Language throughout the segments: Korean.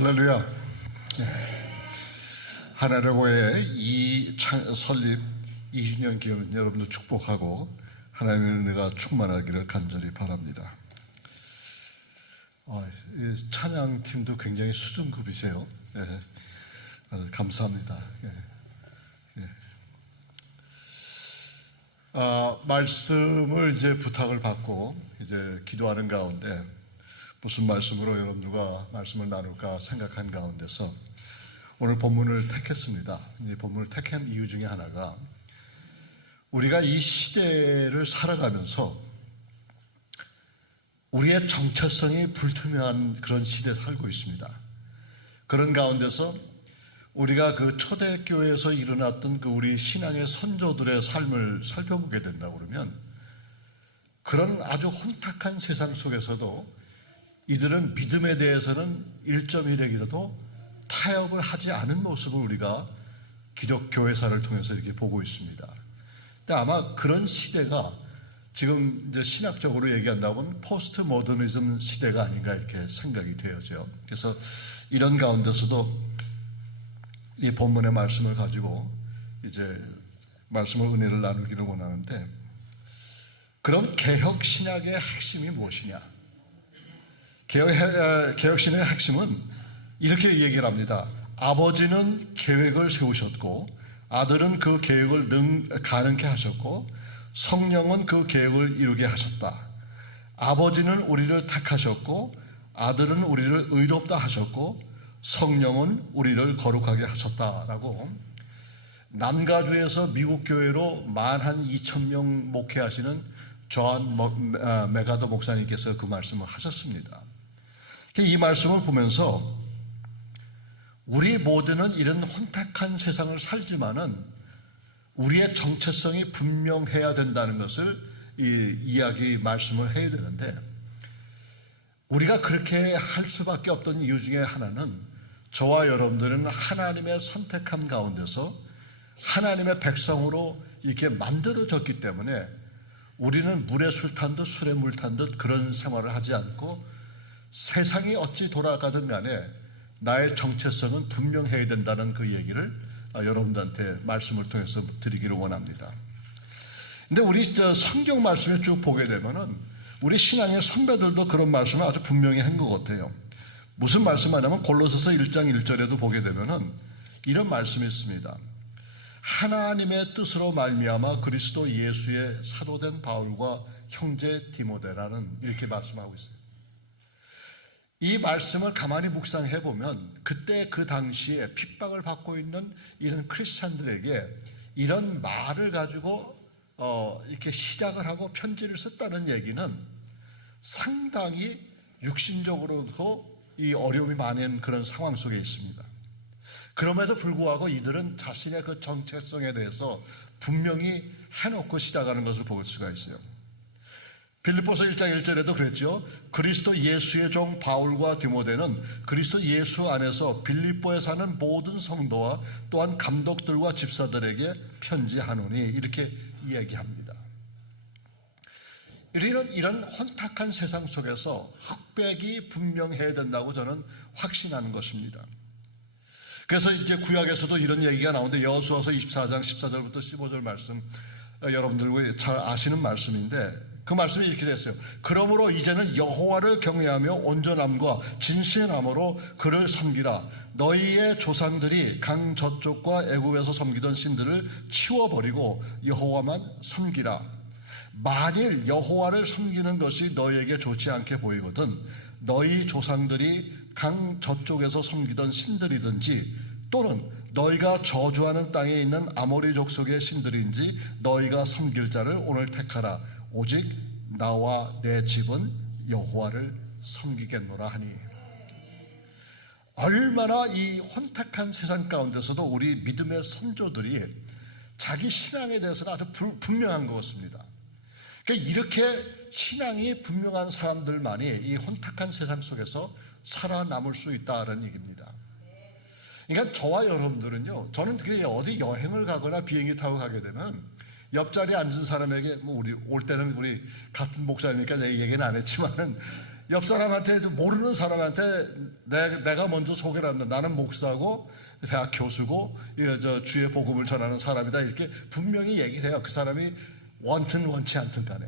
할렐루야. 하나님의 이 설립 20주년 기념 여러분도 축복하고 하나님의 은혜가 충만하기를 간절히 바랍니다. 찬양팀도 굉장히 수준급이세요. 감사합니다. 말씀을 이제 부탁을 받고 이제 기도하는 가운데 무슨 말씀으로 여러분들과 말씀을 나눌까 생각한 가운데서 오늘 본문을 택했습니다. 이 본문을 택한 이유 중에 하나가 우리가 이 시대를 살아가면서 우리의 정체성이 불투명한 그런 시대에 살고 있습니다. 그런 가운데서 우리가 그 초대교회에서 일어났던 그 우리 신앙의 선조들의 삶을 살펴보게 된다 그러면 그런 아주 혼탁한 세상 속에서도 이들은 믿음에 대해서는 1.1핵이라도 타협을 하지 않은 모습을 우리가 기독교회사를 통해서 이렇게 보고 있습니다. 근데 아마 그런 시대가 지금 이제 신학적으로 얘기한다면 포스트 모더니즘 시대가 아닌가 이렇게 생각이 되어져요. 그래서 이런 가운데서도 이 본문의 말씀을 가지고 이제 말씀을 은혜를 나누기를 원하는데, 그럼 개혁 신학의 핵심이 무엇이냐? 개혁 신학의 핵심은 이렇게 얘기를 합니다. 아버지는 계획을 세우셨고 아들은 그 계획을 가능케 하셨고 성령은 그 계획을 이루게 하셨다. 아버지는 우리를 택하셨고 아들은 우리를 의롭다 하셨고 성령은 우리를 거룩하게 하셨다라고 남가주에서 미국 교회로 12,000명 목회하시는 존 메가더 목사님께서 그 말씀을 하셨습니다. 이 말씀을 보면서 우리 모두는 이런 혼탁한 세상을 살지만은 우리의 정체성이 분명해야 된다는 것을 말씀을 해야 되는데, 우리가 그렇게 할 수밖에 없던 이유 중에 하나는 저와 여러분들은 하나님의 선택함 가운데서 하나님의 백성으로 이렇게 만들어졌기 때문에 우리는 물에 술 탄 듯 술에 물 탄 듯 그런 생활을 하지 않고 세상이 어찌 돌아가든 간에 나의 정체성은 분명해야 된다는 그 얘기를 여러분들한테 말씀을 통해서 드리기를 원합니다. 근데 우리 성경 말씀에 쭉 보게 되면은 우리 신앙의 선배들도 그런 말씀을 아주 분명히 한 것 같아요. 무슨 말씀하냐면 골로새서 1장 1절에도 보게 되면은 이런 말씀이 있습니다. 하나님의 뜻으로 말미암아 그리스도 예수의 사도된 바울과 형제 디모데라는 이렇게 말씀하고 있어요. 이 말씀을 가만히 묵상해 보면 그때 그 당시에 핍박을 받고 있는 이런 크리스찬들에게 이런 말을 가지고 이렇게 시작을 하고 편지를 썼다는 얘기는 상당히 육신적으로도 이 어려움이 많은 그런 상황 속에 있습니다. 그럼에도 불구하고 이들은 자신의 그 정체성에 대해서 분명히 해놓고 시작하는 것을 볼 수가 있어요. 빌립보서 1장 1절에도 그랬죠. 그리스도 예수의 종 바울과 디모데는 그리스도 예수 안에서 빌립보에 사는 모든 성도와 또한 감독들과 집사들에게 편지하노니 이렇게 이야기합니다. 이런 혼탁한 세상 속에서 흑백이 분명해야 된다고 저는 확신하는 것입니다. 그래서 이제 구약에서도 이런 얘기가 나오는데 여호수아서 24장 14절부터 15절 말씀 여러분들 잘 아시는 말씀인데 그 말씀이 이렇게 됐어요. 그러므로 이제는 여호와를 경외하며 온전함과 진실의 마음으로 그를 섬기라. 너희의 조상들이 강 저쪽과 애굽에서 섬기던 신들을 치워버리고 여호와만 섬기라. 만일 여호와를 섬기는 것이 너희에게 좋지 않게 보이거든 너희 조상들이 강 저쪽에서 섬기던 신들이든지 또는 너희가 저주하는 땅에 있는 아모리 족속의 신들인지 너희가 섬길 자를 오늘 택하라. 오직 나와 내 집은 여호와를 섬기겠노라 하니. 얼마나 이 혼탁한 세상 가운데서도 우리 믿음의 선조들이 자기 신앙에 대해서는 아주 분명한 것 같습니다. 그러니까 이렇게 신앙이 분명한 사람들만이 이 혼탁한 세상 속에서 살아남을 수 있다는 얘기입니다. 그러니까 저와 여러분들은요, 저는 어디 여행을 가거나 비행기 타고 가게 되면 옆자리에 앉은 사람에게 우리 올 때는 우리 같은 목사님이니까 내 얘기는 안 했지만은 옆 사람한테, 모르는 사람한테 내가 먼저 소개를 한다. 나는 목사고 대학 교수고 주의 복음을 전하는 사람이다. 이렇게 분명히 얘기를 해요. 그 사람이 원든 원치 않든 간에.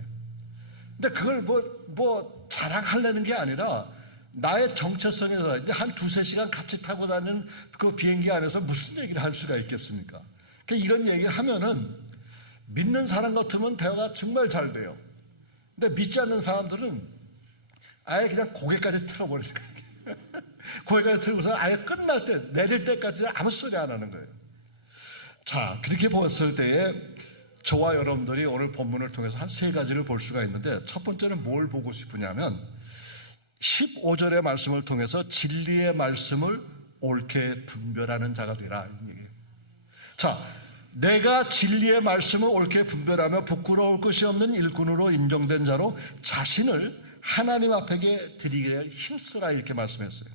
근데 그걸 뭐 자랑하려는 게 아니라 나의 정체성에서 이제 한 2-3시간 같이 타고 다니는 그 비행기 안에서 무슨 얘기를 할 수가 있겠습니까? 그러니까 이런 얘기를 하면은 믿는 사람 같으면 대화가 정말 잘 돼요. 근데 믿지 않는 사람들은 아예 그냥 고개까지 틀어버리는 거예요. 고개까지 틀고서 아예 끝날 때, 내릴 때까지 아무 소리 안 하는 거예요. 자, 그렇게 보았을 때에 저와 여러분들이 오늘 본문을 통해서 한 3가지를 볼 수가 있는데, 첫 번째는 뭘 보고 싶으냐면 15절의 말씀을 통해서 진리의 말씀을 옳게 분별하는 자가 되라, 이 얘기예요. 자, 내가 진리의 말씀을 옳게 분별하며 부끄러울 것이 없는 일꾼으로 인정된 자로 자신을 하나님 앞에 드리기에 힘쓰라, 이렇게 말씀했어요.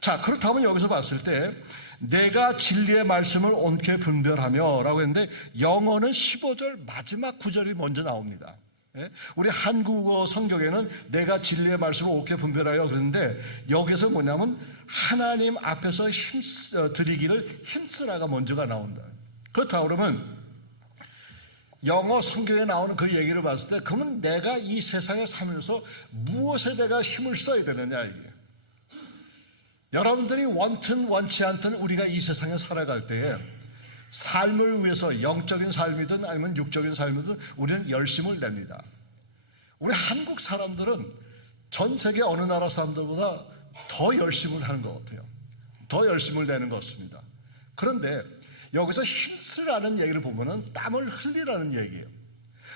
자, 그렇다면 여기서 봤을 때 내가 진리의 말씀을 옳게 분별하며 라고 했는데, 영어는 15절 마지막 구절이 먼저 나옵니다. 우리 한국어 성경에는 내가 진리의 말씀을 옳게 분별하여 그랬는데, 여기서 뭐냐면 하나님 앞에서 드리기를 힘쓰라가 먼저가 나온다. 그렇다 그러면 영어 성경에 나오는 그 얘기를 봤을 때, 그러면 내가 이 세상에 살면서 무엇에 내가 힘을 써야 되느냐, 이게. 여러분들이 원튼 원치 않든 우리가 이 세상에 살아갈 때에 삶을 위해서, 영적인 삶이든 아니면 육적인 삶이든 우리는 열심을 냅니다. 우리 한국 사람들은 전 세계 어느 나라 사람들보다 더 열심을 하는 것 같아요. 더 열심을 내는 것 같습니다. 그런데 여기서 힘쓰라는 얘기를 보면은 땀을 흘리라는 얘기예요.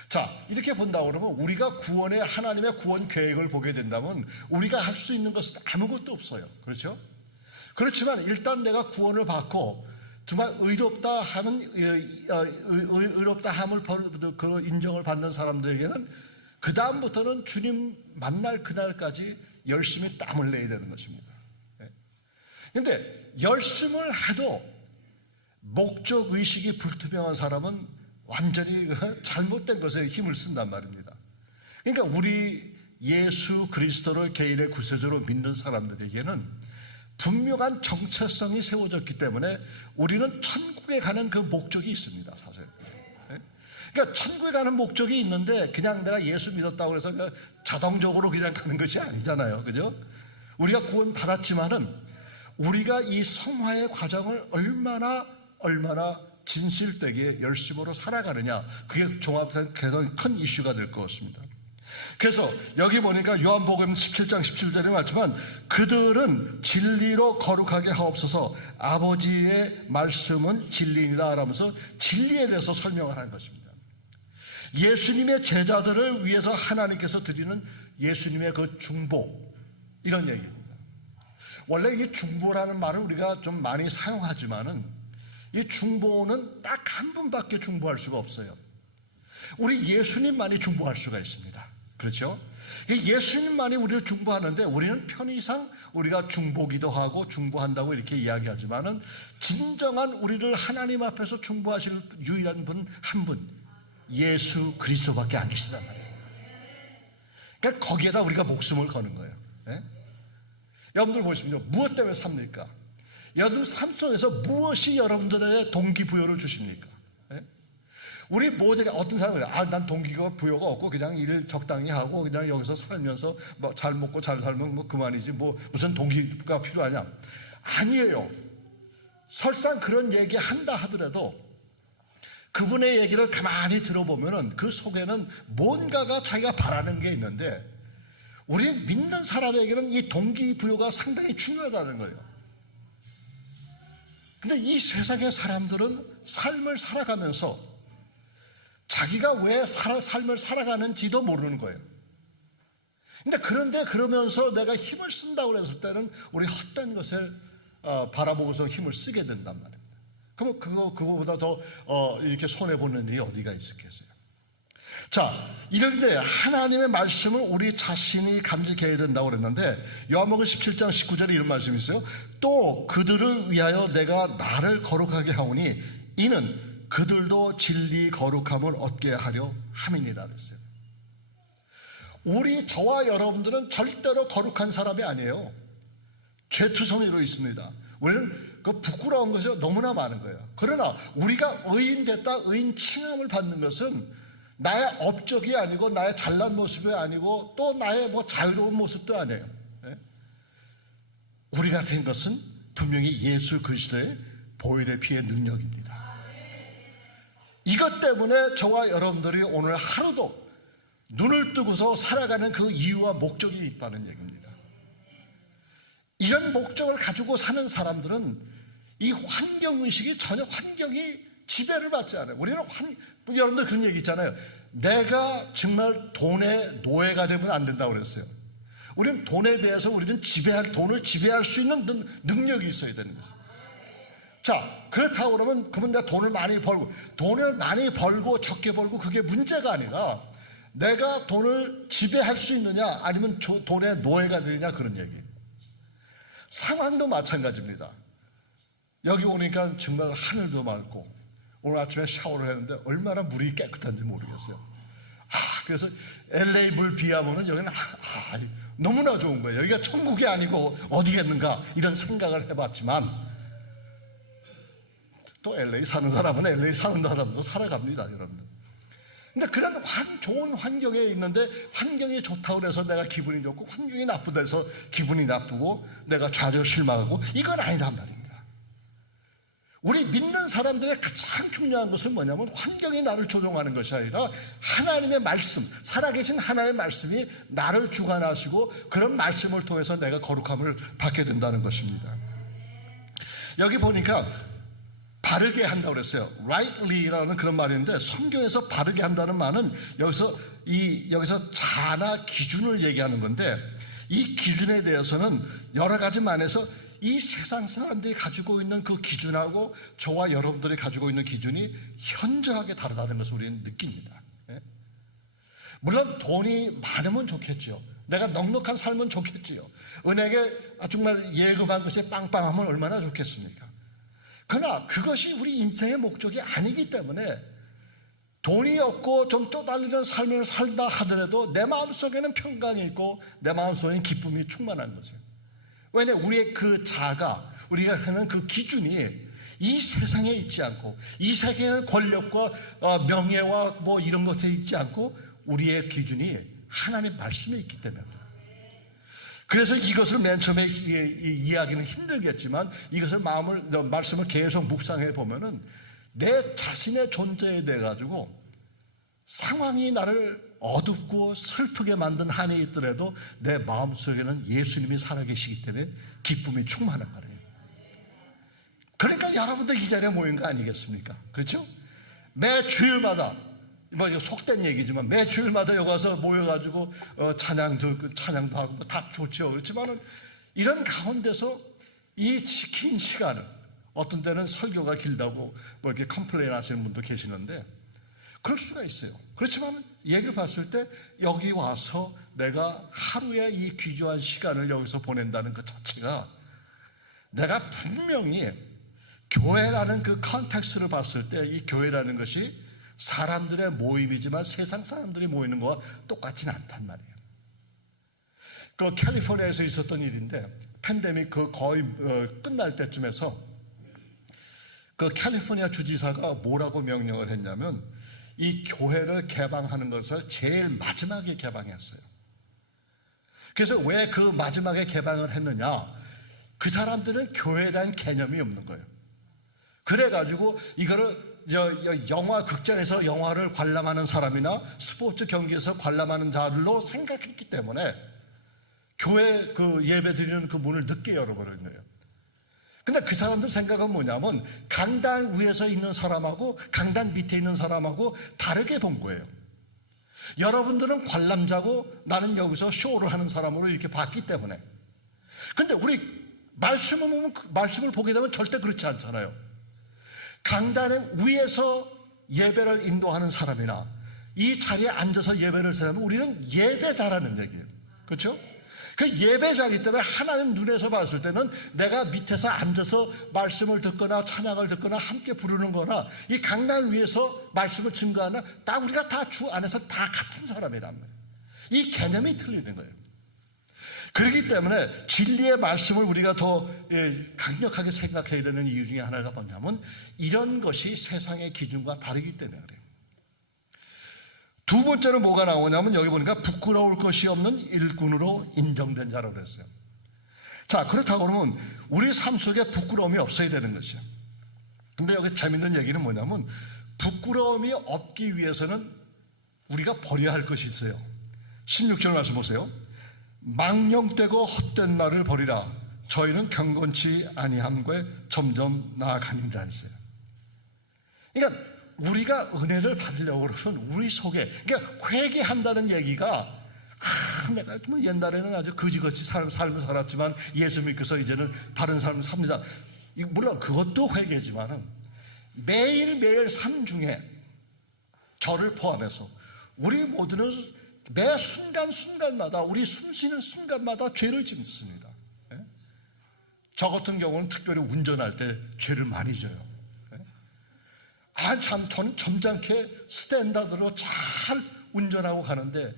자, 이렇게 본다고 그러면 우리가 하나님의 구원 계획을 보게 된다면 우리가 할 수 있는 것은 아무것도 없어요. 그렇죠? 그렇지만 일단 내가 구원을 받고 정말 의롭다 함을 그 인정을 받는 사람들에게는 그 다음부터는 주님 만날 그날까지 열심히 땀을 내야 되는 것입니다. 그런데 열심을 해도 목적 의식이 불투명한 사람은 완전히 잘못된 것에 힘을 쓴단 말입니다. 그러니까 우리 예수 그리스도를 개인의 구세주로 믿는 사람들에게는 분명한 정체성이 세워졌기 때문에 우리는 천국에 가는 그 목적이 있습니다, 사실. 그러니까 천국에 가는 목적이 있는데 그냥 내가 예수 믿었다고 해서 그냥 자동적으로 그냥 가는 것이 아니잖아요. 그죠? 우리가 구원 받았지만은 우리가 이 성화의 과정을 얼마나 진실되게 열심으로 살아가느냐, 그게 종합적인 가장 큰 이슈가 될 것 같습니다. 그래서 여기 보니까 요한복음 17장 17절에 말하지만 그들은 진리로 거룩하게 하옵소서, 아버지의 말씀은 진리이다 라면서 진리에 대해서 설명을 하는 것입니다. 예수님의 제자들을 위해서 하나님께서 드리는 예수님의 그 중보, 이런 얘기입니다. 원래 이 중보라는 말을 우리가 좀 많이 사용하지만은 이 중보는 딱 한 분밖에 중보할 수가 없어요. 우리 예수님만이 중보할 수가 있습니다. 그렇죠? 예수님만이 우리를 중보하는데 우리는 편의상 우리가 중보기도 하고 중보한다고 이렇게 이야기하지만은 진정한 우리를 하나님 앞에서 중보하실 유일한 분 한 분, 예수 그리스도밖에 안 계시단 말이에요. 그러니까 거기에다 우리가 목숨을 거는 거예요. 여러분들 보십시오. 무엇 때문에 삽니까? 여러분 삶 속에서 무엇이 여러분들의 동기부여를 주십니까? 우리 모두가 어떤 사람은 난 동기부여가 없고 그냥 일 적당히 하고 그냥 여기서 살면서 뭐 잘 먹고 잘 살면 뭐 그만이지 뭐 무슨 동기가 필요하냐? 아니에요. 설상 그런 얘기 한다 하더라도 그분의 얘기를 가만히 들어보면은 그 속에는 뭔가가 자기가 바라는 게 있는데, 우리 믿는 사람에게는 이 동기부여가 상당히 중요하다는 거예요. 근데 이 세상의 사람들은 삶을 살아가면서 자기가 왜 삶을 살아가는지도 모르는 거예요. 근데 그런데 그러면서 내가 힘을 쓴다고 했을 때는 우리 헛된 것을 바라보고서 힘을 쓰게 된단 말입니다. 그럼 그거보다 더 이렇게 손해보는 일이 어디가 있었겠어요? 자, 이런데 하나님의 말씀을 우리 자신이 간직해야 된다고 그랬는데, 요한복음 17장 19절에 이런 말씀이 있어요. 또 그들을 위하여 내가 나를 거룩하게 하오니 이는 그들도 진리 거룩함을 얻게 하려 함이니라 그랬어요. 저와 여러분들은 절대로 거룩한 사람이 아니에요. 죄투성이로 있습니다. 우리는 그 부끄러운 것이 너무나 많은 거예요. 그러나 우리가 의인 됐다, 의인 칭함을 받는 것은 나의 업적이 아니고 나의 잘난 모습이 아니고 또 나의 자유로운 모습도 아니에요. 우리가 된 것은 분명히 예수 그리스도의 보혈의 피의 능력입니다. 이것 때문에 저와 여러분들이 오늘 하루도 눈을 뜨고서 살아가는 그 이유와 목적이 있다는 얘기입니다. 이런 목적을 가지고 사는 사람들은 이 환경의식이 전혀 환경이 지배를 받지 않아요. 우리는 여러분들 그런 얘기 있잖아요. 내가 정말 돈의 노예가 되면 안 된다고 그랬어요. 우리는 돈에 대해서 돈을 지배할 수 있는 능력이 있어야 되는 것입니다. 자, 그렇다고 그러면 내가 돈을 많이 벌고 적게 벌고 그게 문제가 아니라 내가 돈을 지배할 수 있느냐 아니면 돈의 노예가 되느냐 그런 얘기예요. 상황도 마찬가지입니다. 여기 오니까 정말 하늘도 맑고 오늘 아침에 샤워를 했는데 얼마나 물이 깨끗한지 모르겠어요. 그래서 LA 물 비하면은 여기는 너무나 좋은 거예요. 여기가 천국이 아니고 어디겠는가 이런 생각을 해봤지만 또 LA 사는 사람은 LA 사는 사람도 살아갑니다, 여러분들. 근데 그런 좋은 환경에 있는데 환경이 좋다고 해서 내가 기분이 좋고 환경이 나쁘다 해서 기분이 나쁘고 내가 좌절 실망하고 이건 아니란 말입니다. 우리 믿는 사람들의 가장 중요한 것은 뭐냐면 환경이 나를 조종하는 것이 아니라 하나님의 말씀, 살아계신 하나님의 말씀이 나를 주관하시고 그런 말씀을 통해서 내가 거룩함을 받게 된다는 것입니다. 여기 보니까 바르게 한다고 그랬어요. rightly라는 그런 말인데 성경에서 바르게 한다는 말은 여기서 자나 기준을 얘기하는 건데 이 기준에 대해서는 여러 가지 면에서 이 세상 사람들이 가지고 있는 그 기준하고 저와 여러분들이 가지고 있는 기준이 현저하게 다르다는 것을 우리는 느낍니다. 물론 돈이 많으면 좋겠죠. 내가 넉넉한 삶은 좋겠지요. 은행에 정말 예금한 것이 빵빵하면 얼마나 좋겠습니까? 그러나 그것이 우리 인생의 목적이 아니기 때문에 돈이 없고 좀 쪼달리는 삶을 살다 하더라도 내 마음속에는 평강이 있고 내 마음속에는 기쁨이 충만한 거죠. 왜냐 우리의 그 자가 우리가 하는 그 기준이 이 세상에 있지 않고 이 세계의 권력과 명예와 이런 것에 있지 않고 우리의 기준이 하나님의 말씀에 있기 때문에 그래서 이것을 맨 처음에 이해하기는 힘들겠지만 이것을 말씀을 계속 묵상해 보면은 내 자신의 존재에 대해 가지고 상황이 나를 어둡고 슬프게 만든 한이 있더라도 내 마음속에는 예수님이 살아계시기 때문에 기쁨이 충만한 거예요. 그러니까 여러분들 이 자리에 모인 거 아니겠습니까? 그렇죠? 매 주일마다 이거 속된 얘기지만 매 주일마다 여기 와서 모여가지고 찬양도 하고 다 좋죠. 그렇지만은 이런 가운데서 이 지킨 시간을 어떤 때는 설교가 길다고 이렇게 컴플레인 하시는 분도 계시는데 그럴 수가 있어요. 그렇지만 얘기를 봤을 때 여기 와서 내가 하루에 이 귀중한 시간을 여기서 보낸다는 것 자체가 내가 분명히 교회라는 그 컨텍스트를 봤을 때 이 교회라는 것이 사람들의 모임이지만 세상 사람들이 모이는 거와 똑같지는 않단 말이에요. 그 캘리포니아에서 있었던 일인데 팬데믹 거의 끝날 때쯤에서 그 캘리포니아 주지사가 뭐라고 명령을 했냐면 이 교회를 개방하는 것을 제일 마지막에 개방했어요. 그래서 왜 그 마지막에 개방을 했느냐? 그 사람들은 교회에 대한 개념이 없는 거예요. 그래가지고 이거를 영화 극장에서 영화를 관람하는 사람이나 스포츠 경기에서 관람하는 자들로 생각했기 때문에 교회 그 예배 드리는 그 문을 늦게 열어버린 거예요. 근데 그 사람들 생각은 뭐냐면 강단 위에서 있는 사람하고 강단 밑에 있는 사람하고 다르게 본 거예요. 여러분들은 관람자고 나는 여기서 쇼를 하는 사람으로 이렇게 봤기 때문에. 근데 우리 말씀을 보게 되면 절대 그렇지 않잖아요. 강단의 위에서 예배를 인도하는 사람이나 이 자리에 앉아서 예배를 하면 우리는 예배자라는 얘기예요. 그렇죠? 그 예배자이기 때문에 하나님 눈에서 봤을 때는 내가 밑에서 앉아서 말씀을 듣거나 찬양을 듣거나 함께 부르는 거나 이 강단 위에서 말씀을 증거하나 딱 우리가 다 주 안에서 다 같은 사람이란 말이에요. 이 개념이 틀리는 거예요. 그렇기 때문에 진리의 말씀을 우리가 더 강력하게 생각해야 되는 이유 중에 하나가 뭐냐면 이런 것이 세상의 기준과 다르기 때문에 그래요. 두 번째로 뭐가 나오냐면 여기 보니까 부끄러울 것이 없는 일꾼으로 인정된 자라고 그랬어요. 자, 그렇다고 그러면 우리 삶 속에 부끄러움이 없어야 되는 것이에요. 근데 여기 재밌는 얘기는 뭐냐면 부끄러움이 없기 위해서는 우리가 버려야 할 것이 있어요. 16절 말씀 보세요. 망령되고 헛된 말을 버리라. 저희는 경건치 아니함과 점점 나아가니라 했어요. 그러니까 우리가 은혜를 받으려고 그러면 우리 속에, 그러니까 회개한다는 얘기가 내가 뭐 옛날에는 아주 거지같이 삶을 살았지만 예수 믿고서 이제는 바른 삶을 삽니다. 물론 그것도 회개지만은 매일매일 삶 중에 저를 포함해서 우리 모두는 매 순간순간마다 우리 숨쉬는 순간마다 죄를 짓습니다. 저 같은 경우는 특별히 운전할 때 죄를 많이 져요. 참 저는 점잖게 스탠다드로 잘 운전하고 가는데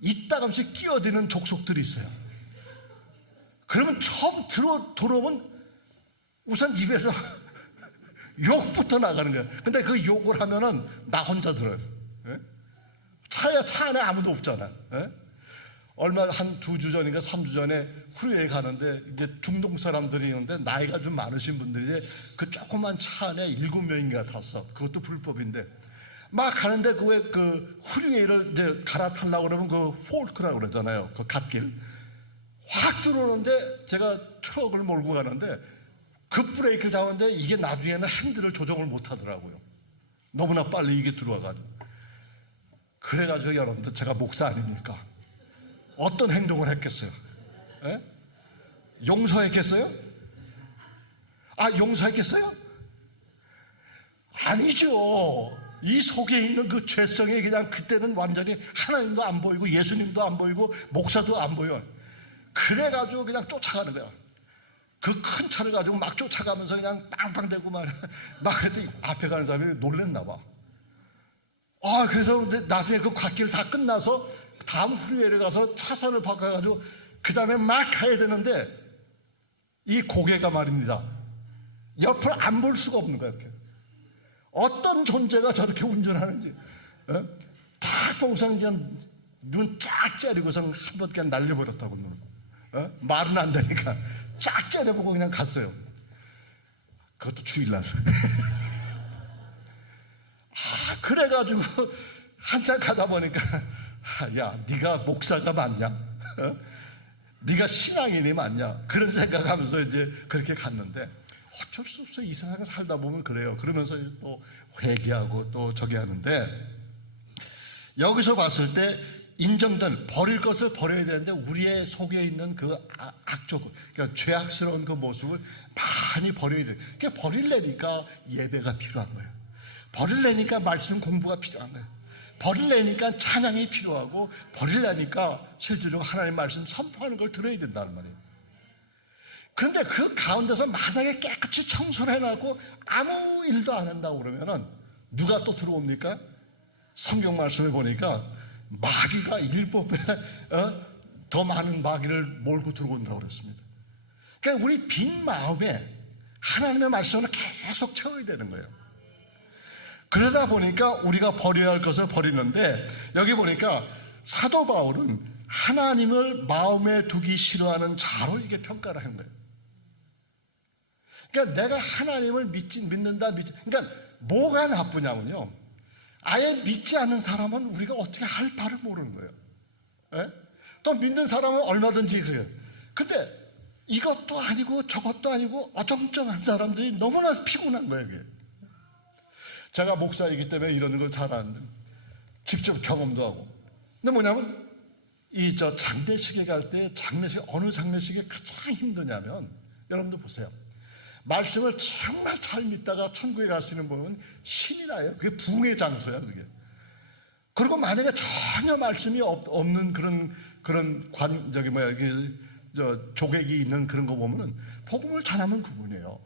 이따금씩 끼어드는 족속들이 있어요. 그러면 처음 들어오면 우선 입에서 욕부터 나가는 거예요. 근데 그 욕을 하면은 나 혼자 들어요. 차 안에 아무도 없잖아. 얼마 한 2주 전인가 3주 전에 후회에 가는데 이제 중동 사람들이 있는데 나이가 좀 많으신 분들이 그 조그만 차 안에 7명인가 탔어. 그것도 불법인데 막 가는데 그 후리웨이를 이제 갈아타려고 그러면 그 폴크라고 그러잖아요. 그 갓길 확 들어오는데 제가 트럭을 몰고 가는데 그 브레이크를 잡았는데 이게 나중에는 핸들을 조정을 못 하더라고요. 너무나 빨리 이게 들어와가지고. 그래가지고 여러분들 제가 목사 아닙니까? 어떤 행동을 했겠어요? 에? 용서했겠어요? 용서했겠어요? 아니죠. 이 속에 있는 그 죄성이 그냥 그때는 완전히 하나님도 안 보이고 예수님도 안 보이고 목사도 안 보여. 그래가지고 그냥 쫓아가는 거야. 그 큰 차를 가지고 막 쫓아가면서 그냥 빵빵대고 막 그랬더니 앞에 가는 사람이 놀랬나 봐. 그래서 나중에 그 갓길 다 끝나서 다음 후리웨이를 가서 차선을 바꿔가지고 그 다음에 막 가야 되는데 이 고개가 말입니다. 옆을 안 볼 수가 없는 거야. 이렇게. 어떤 존재가 저렇게 운전하는지 탁 보고서 그냥 눈 쫙 째리고서 한 번 그냥 날려버렸다고 눈. 말은 안 되니까 쫙 째려보고 그냥 갔어요. 그것도 주일날. 그래가지고 한참 가다 보니까 야, 네가 목사가 맞냐? 네가 신앙인이 맞냐? 그런 생각하면서 이제 그렇게 갔는데 어쩔 수 없어. 이 세상에 살다 보면 그래요. 그러면서 또 회개하고 또 저기 하는데 여기서 봤을 때 인정된 버릴 것을 버려야 되는데 우리의 속에 있는 그 악적, 그러니까 죄악스러운 그 모습을 많이 버려야 돼. 그러니까 버리려니까 예배가 필요한 거예요. 버리려니까 말씀 공부가 필요한 거예요. 버리려니까 찬양이 필요하고 버리려니까 실제로 하나님 말씀 선포하는 걸 들어야 된다는 말이에요. 그런데 그 가운데서 만약에 깨끗이 청소를 해놨고 아무 일도 안 한다고 그러면은 누가 또 들어옵니까? 성경 말씀을 보니까 마귀가 1법에 더 많은 마귀를 몰고 들어온다고 그랬습니다. 그러니까 우리 빈 마음에 하나님의 말씀을 계속 채워야 되는 거예요. 그러다 보니까 우리가 버려야 할 것을 버리는데 여기 보니까 사도 바울은 하나님을 마음에 두기 싫어하는 자로 이게 평가를 한 거예요. 그러니까 내가 하나님을 믿는다. 그러니까 뭐가 나쁘냐면요. 아예 믿지 않는 사람은 우리가 어떻게 할 바를 모르는 거예요. 예? 또 믿는 사람은 얼마든지 그래요. 근데 이것도 아니고 저것도 아니고 어정쩡한 사람들이 너무나 피곤한 거예요. 이게. 제가 목사이기 때문에 이런 걸 잘 아는데 직접 경험도 하고. 근데 뭐냐면 장례식에 갈 때 어느 장례식에 가장 힘드냐면 여러분들 보세요. 말씀을 정말 잘 믿다가 천국에 가시는 분은 신이 나요. 그게 부흥의 장소야, 그게. 그리고 만약에 전혀 말씀이 없는 조객이 있는 그런 거 보면은 복음을 전하면 그분이에요.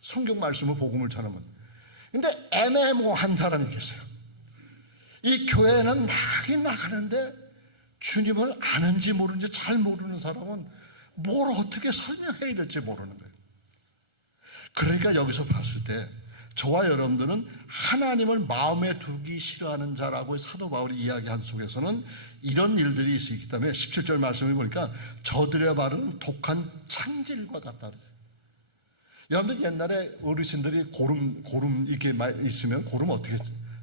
성경 말씀을 복음을 전하면. 근데 애매모호한 사람이 계세요. 이 교회는 나가긴 나가는데 주님을 아는지 모르는지 잘 모르는 사람은 뭘 어떻게 설명해야 될지 모르는 거예요. 그러니까 여기서 봤을 때 저와 여러분들은 하나님을 마음에 두기 싫어하는 자라고 사도 바울이 이야기한 속에서는 이런 일들이 있기 때문에 17절 말씀을 보니까 저들의 발은 독한 창질과 같다 그랬어요. 여러분들 옛날에 어르신들이 고름 이렇게 있으면 고름 어떻게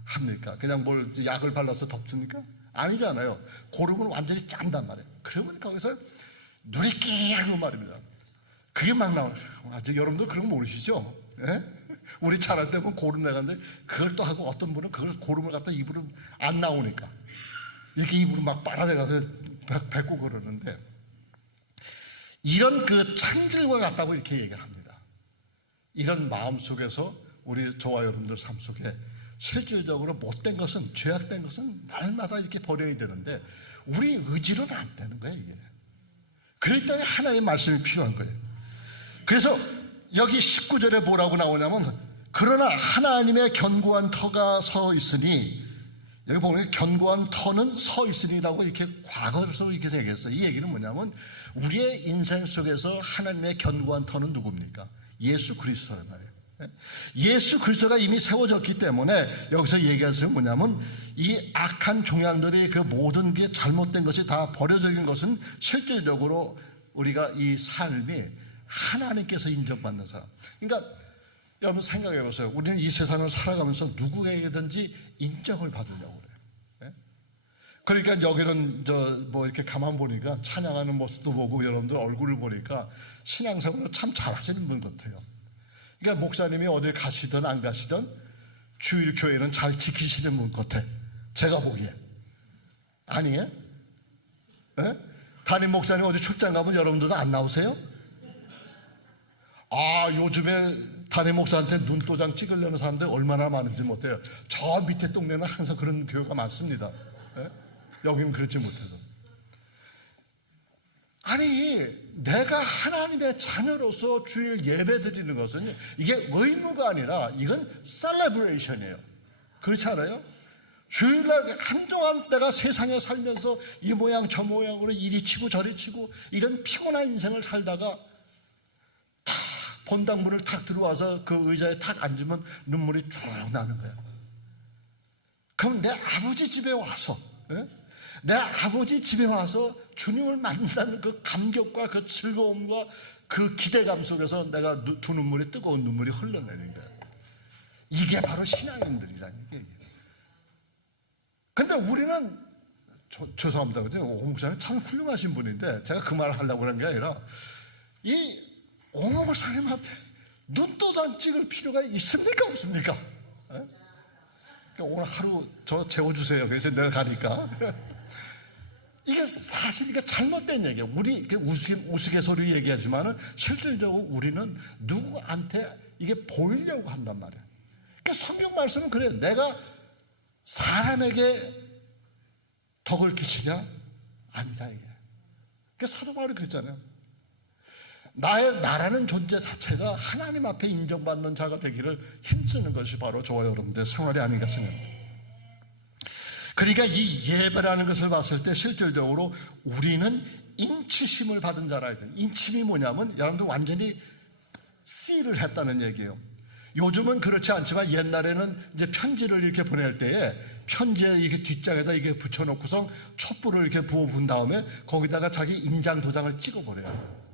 합니까? 그냥 뭘 약을 발라서 덮습니까? 아니잖아요. 고름은 완전히 짠단 말이에요. 그러면 거기서 누리끼리 하고 말입니다. 그게 막 나와요. 아직 여러분들 그런 거 모르시죠? 예? 우리 잘할 때 보면 고름 내가는데 그걸 또 하고 어떤 분은 그걸 고름을 갖다 입으로 안 나오니까 이렇게 입으로 막 빨아내가서 뱉고 그러는데 이런 그 창질과 같다고 이렇게 얘기를 합니다. 이런 마음 속에서 저와 여러분들 삶 속에 실질적으로 못된 것은, 죄악된 것은 날마다 이렇게 버려야 되는데 우리 의지로는 안 되는 거예요, 이게. 그럴 때 하나님의 말씀이 필요한 거예요. 그래서 여기 19절에 뭐라고 나오냐면 그러나 하나님의 견고한 터가 서 있으니, 여기 보면 견고한 터는 서 있으니라고 이렇게 과거에서 이렇게 얘기했어요. 이 얘기는 뭐냐면 우리의 인생 속에서 하나님의 견고한 터는 누굽니까? 예수 그리스도란 말이에요. 예수 그리스도가 이미 세워졌기 때문에 여기서 얘기하는 뭐냐면 이 악한 종양들이 그 모든 게 잘못된 것이 다 버려져 있는 것은 실질적으로 우리가 이 삶이 하나님께서 인정받는 사람. 그러니까 여러분 생각해 보세요. 우리는 이 세상을 살아가면서 누구에게든지 인정을 받으려고 그래요. 그러니까 여기는 뭐 이렇게 가만 보니까 찬양하는 모습도 보고 여러분들 얼굴을 보니까 신앙생활을 참 잘하시는 분 같아요. 그러니까 목사님이 어딜 가시든 안 가시든 주일 교회는 잘 지키시는 분 같아. 제가 보기에. 아니에요? 네? 담임 목사님 어디 출장 가면 여러분들도 안 나오세요? 요즘에 담임 목사한테 눈도장 찍으려는 사람들 얼마나 많은지 못해요. 저 밑에 동네는 항상 그런 교회가 많습니다. 네? 여기는 그렇지 못해도. 아니, 내가 하나님의 자녀로서 주일 예배 드리는 것은 이게 의무가 아니라 이건 셀레브레이션이에요. 그렇지 않아요? 주일날 한동안 내가 세상에 살면서 이 모양 저 모양으로 이리 치고 저리 치고 이런 피곤한 인생을 살다가 탁 본당문을 탁 들어와서 그 의자에 탁 앉으면 눈물이 쭉 나는 거야. 그럼 내 아버지 집에 와서 내 아버지 집에 와서 주님을 만나는 그 감격과 그 즐거움과 그 기대감 속에서 내가 두 눈물이 뜨거운 눈물이 흘러내리는 거예요. 이게 바로 신앙인들이라는 얘기예요. 근데 우리는 죄송합니다. 오 목사님 참 훌륭하신 분인데 제가 그 말을 하려고 그런 게 아니라 이 오 목사님한테 눈도장 찍을 필요가 있습니까? 없습니까? 그러니까 오늘 하루 저 재워주세요. 그래서 내일 가니까. 이게 사실 이게 잘못된 얘기예요. 우리 우스갯소리 얘기하지만은 실질적으로 우리는 누구한테 이게 보이려고 한단 말이에요. 그러니까 성경 말씀은 그래요. 내가 사람에게 덕을 끼치냐? 아니다 이게. 그러니까 사도 바울이 그랬잖아요. 나라는 존재 자체가 하나님 앞에 인정받는 자가 되기를 힘쓰는 것이 바로 저와 여러분들의 생활이 아닌가 생각합니다. 그러니까 이 예배라는 것을 봤을 때 실질적으로 우리는 인치심을 받은 자라야 돼요. 인침이 뭐냐면 여러분들 완전히 씨를 했다는 얘기예요. 요즘은 그렇지 않지만 옛날에는 이제 편지를 이렇게 보낼 때에 편지에 이렇게 뒷장에다 이게 붙여놓고서 촛불을 이렇게 부어본 다음에 거기다가 자기 임장 도장을 찍어버려요.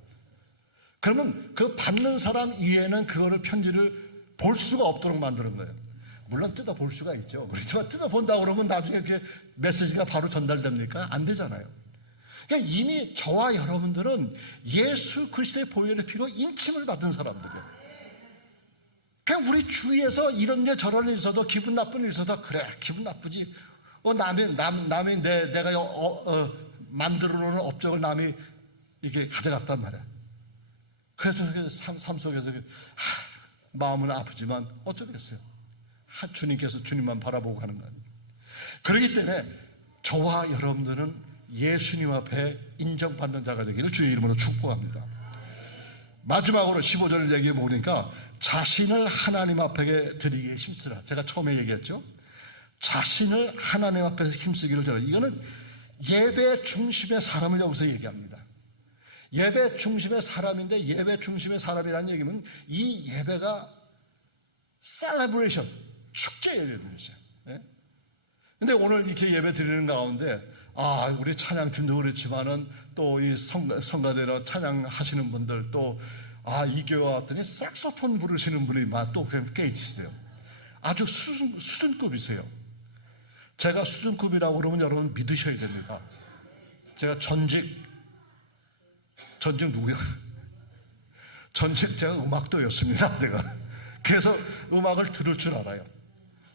그러면 그 받는 사람 위에는 그거를 편지를 볼 수가 없도록 만드는 거예요. 물론 뜯어볼 수가 있죠. 그렇지만 뜯어본다고 그러면 나중에 이렇게 메시지가 바로 전달됩니까? 안 되잖아요. 그러니까 이미 저와 여러분들은 예수 그리스도의 보혈의 피로 인침을 받은 사람들이에요. 그냥 우리 주위에서 이런 일 저런 일 있어도 기분 나쁜 일 있어도 그래 기분 나쁘지. 남이 내가 만들어 놓은 업적을 남이 이렇게 가져갔단 말이야. 그래서 삶 속에서 마음은 아프지만 어쩌겠어요. 주님께서 주님만 바라보고 가는 거 아니에요. 그렇기 때문에 저와 여러분들은 예수님 앞에 인정받는 자가 되기를 주의 이름으로 축복합니다. 마지막으로 15절을 얘기해 보니까 자신을 하나님 앞에 드리기에 힘쓰라. 제가 처음에 얘기했죠. 자신을 하나님 앞에서 힘쓰기를 저라. 이거는 예배 중심의 사람을 여기서 얘기합니다. 예배 중심의 사람인데, 예배 중심의 사람이라는 얘기는 이 예배가 셀레브레이션, 축제 예배입니다. 예? 근데 오늘 이렇게 예배 드리는 가운데, 우리 찬양팀도 그렇지만은 또 이 성가대로 찬양하시는 분들, 또 이 교회 왔더니 색소폰 부르시는 분이 또 꽤 있으세요. 아주 수준급이세요. 제가 수준급이라고 그러면 여러분 믿으셔야 됩니다. 제가 전직 누구야? 전직 제가 음악도였습니다. 제가. 그래서 음악을 들을 줄 알아요.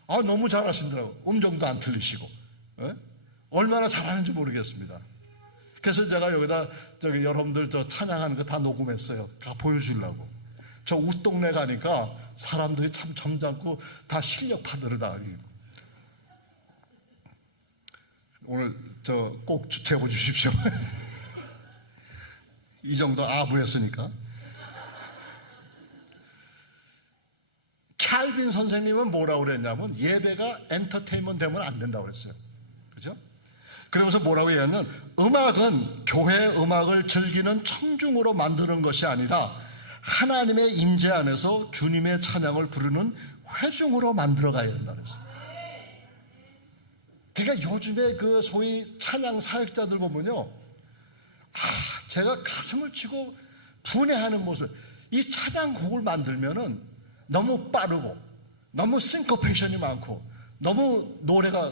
너무 잘하신더라고요. 음정도 안 틀리시고. 예? 얼마나 잘하는지 모르겠습니다. 그래서 제가 여기다 여러분들 찬양하는 거 다 녹음했어요. 다 보여주려고. 저 웃동네 가니까 사람들이 참 점잖고 다 실력파들을 다. 오늘 꼭 제보 주십시오. 이 정도 아부였으니까. 칼빈 선생님은 뭐라고 그랬냐면 예배가 엔터테인먼트 되면 안 된다고 그랬어요. 그죠? 그러면서 뭐라고 얘기하냐면 음악은 교회 음악을 즐기는 청중으로 만드는 것이 아니라 하나님의 임재 안에서 주님의 찬양을 부르는 회중으로 만들어 가야 된다 그랬어요. 그러니까 요즘에 그 소위 찬양 사역자들 보면요, 제가 가슴을 치고 분해하는 모습. 이 찬양곡을 만들면은 너무 빠르고 너무 싱커페이션이 많고 너무 노래가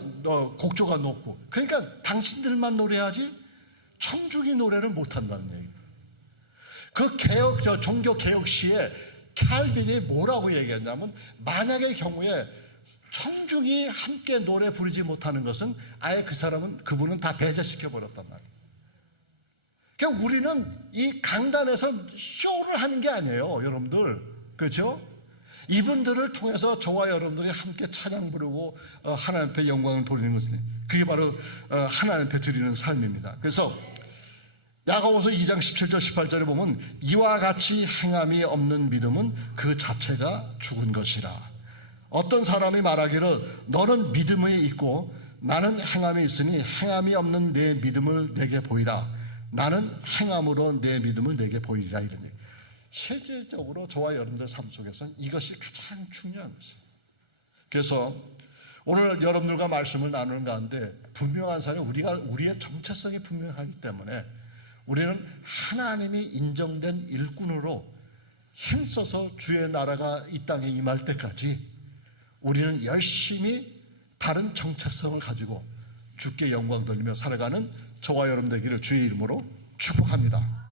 곡조가 높고, 그러니까 당신들만 노래하지 청중이 노래를 못한다는 얘기예요. 그 종교 개혁 시에 칼빈이 뭐라고 얘기했냐면, 만약의 경우에 청중이 함께 노래 부르지 못하는 것은 아예 그분은 다 배제시켜 버렸단 말이에요. 그러니까 우리는 이 강단에서 쇼를 하는 게 아니에요, 여러분들. 그렇죠? 이분들을 통해서 저와 여러분들이 함께 찬양 부르고 하나님 앞에 영광을 돌리는 것이니, 그게 바로 하나님 앞에 드리는 삶입니다. 그래서 야고보서 2장 17절 18절에 보면 이와 같이 행함이 없는 믿음은 그 자체가 죽은 것이라. 어떤 사람이 말하기를 너는 믿음이 있고 나는 행함이 있으니 행함이 없는 내 믿음을 내게 보이라. 나는 행함으로 내 믿음을 내게 보이리라. 이런 얘기. 실질적으로 저와 여러분들 삶 속에서는 이것이 가장 중요한 것이에요. 그래서 오늘 여러분들과 말씀을 나누는 가운데 분명한 사실은 우리의 정체성이 분명하기 때문에 우리는 하나님이 인정된 일꾼으로 힘써서 주의 나라가 이 땅에 임할 때까지 우리는 열심히 다른 정체성을 가지고 주께 영광 돌리며 살아가는 저와 여러분 되기를 주의 이름으로 축복합니다.